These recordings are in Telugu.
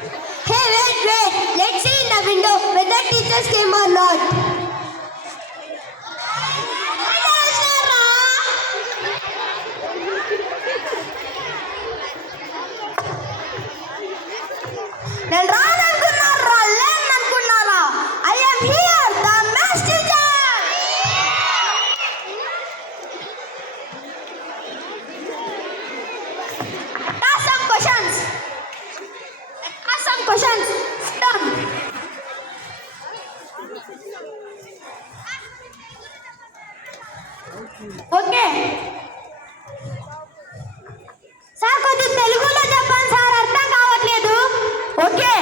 Hey, wait. Let's see in the window whether teachers came or not. నేను రాననుకున్నారా లేననుకున్నారా I am here the maths teacher. Ask some questions. Done. Okay sir కొంచెం తెలుగులో చెప్పండి సార్, అర్థం కావట్లేదు. ఓకే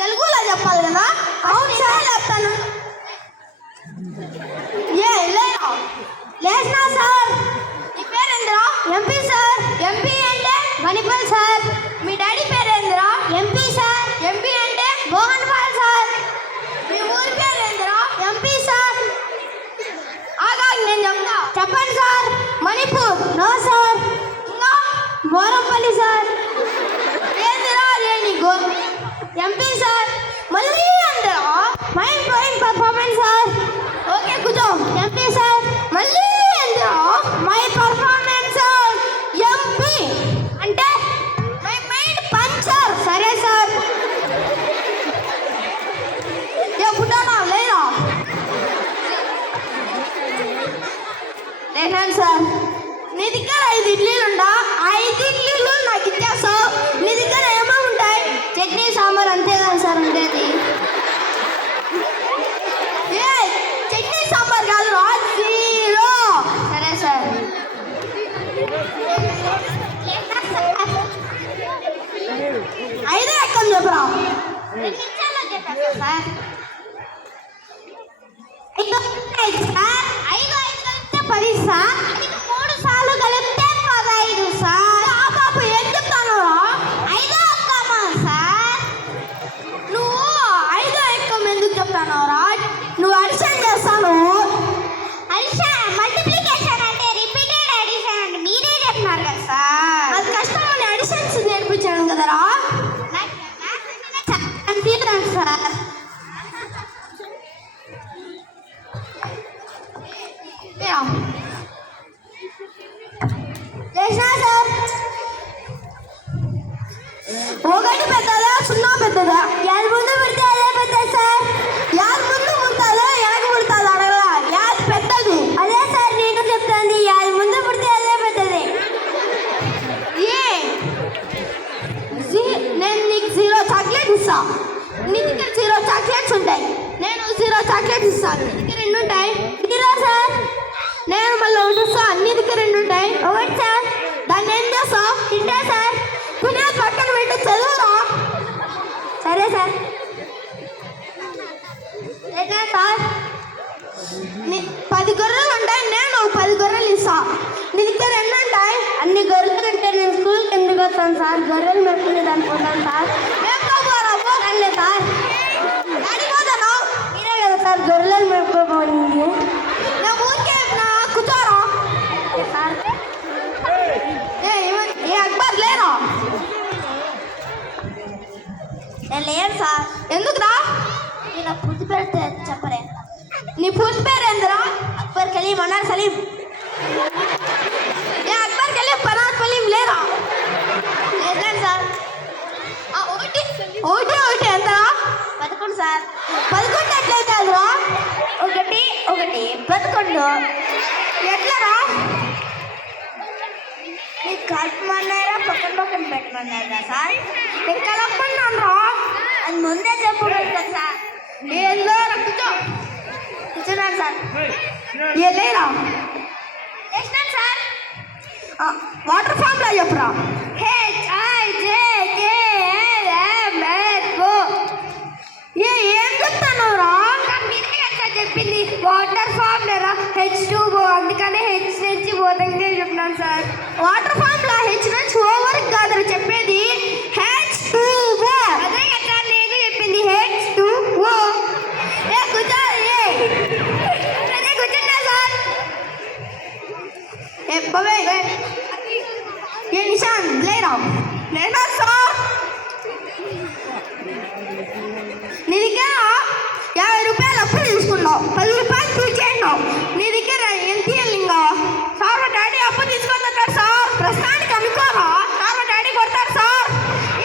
తెలుగులో చెప్పాలి కదా. అవును సార్ చెప్తాను. లేచినా సార్. నీ పేరేంద్రా? MP sir. ఎంపీ అంటే మణిపాల్ సార్. మీ డాడీ పేరేంద్రా? MP sir. ఎంపీ అంటే మోహన్ పాల్ సార్. మీ ఊరి పేరేంద్రా? MP sir. ఆగాగి నేను చెప్తా. చెప్పండి సార్. మణిపూర్. No sir. ఇంకా మోరంపల్లి సార్. ఏందిరా నీకు? MP sir. మళ్ళీ అందరా mind blowing performance sir. Okay కూర్చో. MP sir. మళ్ళీ అందరా మై పర్ఫార్మెన్స్ సార్. ఎంపీ అంటే మై మైండ్ పంచర్. సరే సార్. ఏ పుట్టానా లేదా? లేనాను సార్. నీ దగ్గర 5 ఇడ్లీలు ఉందా? 5 ఇడ్లీలు నాకు ఇచ్చేస్తావు. నీ దగ్గర ఏమో ఉంటాయి? చట్నీ సాంబార్ అంతే కదా సార్ ఉండేది. ఏ చట్నీ సాంబార్ కాదు రా, 0. సరే సార్. 5 ఎక్కం చెప్పరా? 2 నిమిషాల్లో చెప్పేస్తా సార్. 5 సార్. 5 కలిపితే 10 సార్. 3 సార్లు కలిపితే 15 సార్. ఆ బాబు ఏం చెప్తాను? 5 ఎక్కమా సార్. నువ్వు 5 ఎక్కం ఎందుకు చెప్తాను రా? నువ్వు అడిషన్ చేస్తాను. అడిషన్ మల్టిప్లికేషన్ అంటే రిపీటెడ్ అడిషన్ అంటే మీరే చెప్తున్నారు కదా సార్. అది కష్టమని అడిషన్స్ నేర్పించాను కదరా. Confusion sir. లేచినా సార్. 1 పెద్దదా 0 పెద్దదా? యాది ముందు పుడితే అదే పెద్దది సార్. యాది ముందు పుడతాదో యాది పుడతాదో అడగదా? యాది పెద్దది. అదే సార్ నేను చెప్తాను. యాది ముందు పుడితే అదే పెద్దది. నేను నీకు 0 చాక్లెట్ ఇస్తా. నీ దగ్గర 0 చాక్లెట్స్ ఉంటాయి. నేను 0 చాక్లెట్స్ ఇస్తాను. నీ దగ్గర 2 ఉంటాయి. 0 సార్. నేను మళ్ళీ 1 ఇస్తా. నీ దగ్గర 2 ఉంటాయి. 1 సార్. దాన్ని ఏం చేస్తావు? తింటా సార్. తినే పక్కన పెట్టి చదువురా. సరే సార్. లేదా సార్. 10 గొర్రెలు ఉంటాయి. నేను 10 గొర్రెలు ఇస్తా. నీ దగ్గర ఎన్ని ఉంటాయి? అన్ని గొర్రెలు ఉంటే నేను స్కూల్కి ఎందుకు వస్తాను సార్? గొర్రెలు మెప్పుకునేది అనుకుంటాను సార్. పోకండి సార్. అడిగిపోతాను. మీరే కదా సార్ గొర్రెలు మెప్పుకోపోయింది. నా ఊరికే కూర్చోరా సార్. ఏ అక్బర్ లేరా? నేను లేను సార్. ఎందుకురా? నేను పూర్తి పేరు చెప్పలే. నీ పూర్తి పేరు ఏందిరా? అక్బర్ కలీం అన్నారు సలీం. ఏ అక్బర్ కలీం పరాత్ కలీం లేరా? లేదు సార్. ఒకటి ఎంత? 11 సార్. 11 ఎట్లయితే అదిరా? 1 11 ఎట్లరా? నీకు కలపమన్నారా పక్కన పెట్టమన్నారా సార్? నేను కలపమన్నాను రా. అది ముందే చెప్పలేదు కదా సార్. ఏందో కూర్చున్నాను సార్. ఏ లేరా? వేసినాను సార్. వాటర్ ఫామ్లో చెప్పురా. ఏం చెప్తాను రా? చెప్పింది వాటర్ ఫామ్ లేదా H2O. అందుకనే H నుంచి పోతంగా చెప్తున్నాను సార్. వాటర్ ఫామ్ లా H నుంచి ఓవర్ కాదు చెప్పేది. H2O. అదే కదా నేను చెప్పింది H2O. కూర్చున్నా సార్. ఏ నిషాన్ లేరా? నేనా సార్? నీ దగ్గర 50 రూపాయలు అప్పు తీసుకున్నావు, 10 రూపాయలు తీసేయండి. నీ దగ్గర ఎంత ఇయ్యాలింగా? సార్ మా డాడీ అప్పు తీసుకుంటారు సార్. ప్రస్తుతానికి అనుకోరా సార్, మా డాడీ కొడతారు సార్.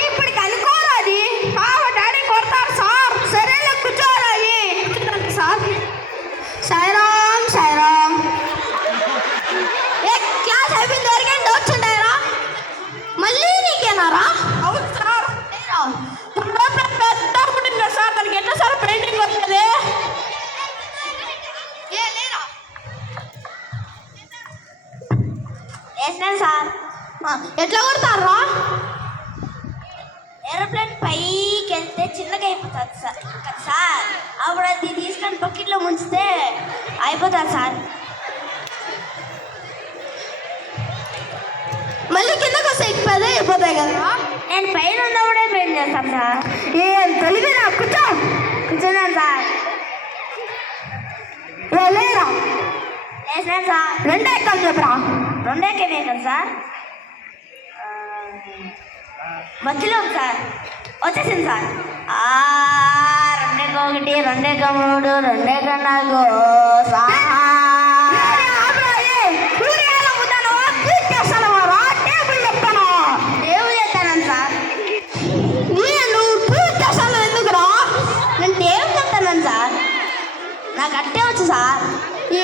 ఇప్పటికి అనుకోరా అది సార్, మా డాడీ కొడతారు సార్. సరేలే కూర్చోరా సార్. సాయిరామ్ సాయిరామ్. ఏ క్లాస్ అయిపోయింది, ఎవరికైనా డౌట్స్ ఉంటాయరా? మళ్ళీ నీకేనారా? అవును సార్. పెద్ద పుట్టింది కదా సార్, తనకి ఎట్లా సార్ పెయింటింగ్ వస్తుంది? వేసినాను సార్. ఎట్లా కొడతారా? ఏరోప్లేన్ పైకి వెళ్తే చిన్నగా అయిపోతుంది సార్ కదా సార్. అప్పుడు అది తీసుకొని బకెట్లో ముంచితే అయిపోతుంది సార్. మళ్ళీ కిందకు వస్తే పెద్ద అయిపోతాయి కదా. నేను పైన ఉన్నప్పుడే పెయింట్ చేస్తాను సార్. ఏం తెలియదు, కూర్చున్నాను సార్. లేరా? వేసినాను సార్. రెండో ఎక్కం చెప్పరా? రెండో ఎక్కమే కదా సార్. మధ్యలో సార్ వచ్చేసింది సార్. 2 1 2 3 2 4 నాకు అట్టే వచ్చు సార్.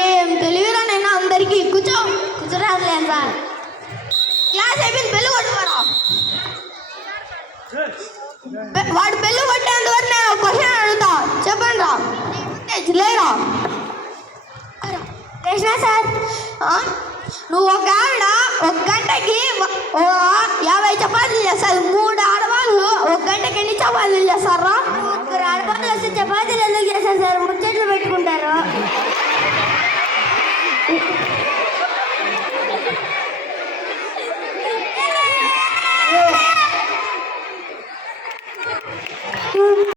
ఏం తెలియరా నేను అందరికీ. కూర్చోరాదులేను సార్. క్లాస్ అయిపోయింది, బెల్లు కొట్టుకోరా. వాడు బెల్లు కొట్టేందువరకు నేను ఒక క్వశ్చన్ అడుగుతా, చెప్పండి రా. లేరా? కృష్ణ సార్, నువ్వు ఒక ఆవిడ 1 గంటకి 50 చపాతీలు చేస్తారు. 3 ఆడవాళ్ళు 1 గంటకి ఎన్ని చపాతీలు చేస్తారా? 3 ఆడవాళ్ళు వస్తే చపాతీలు ఎందుకు చేస్తారు సార్?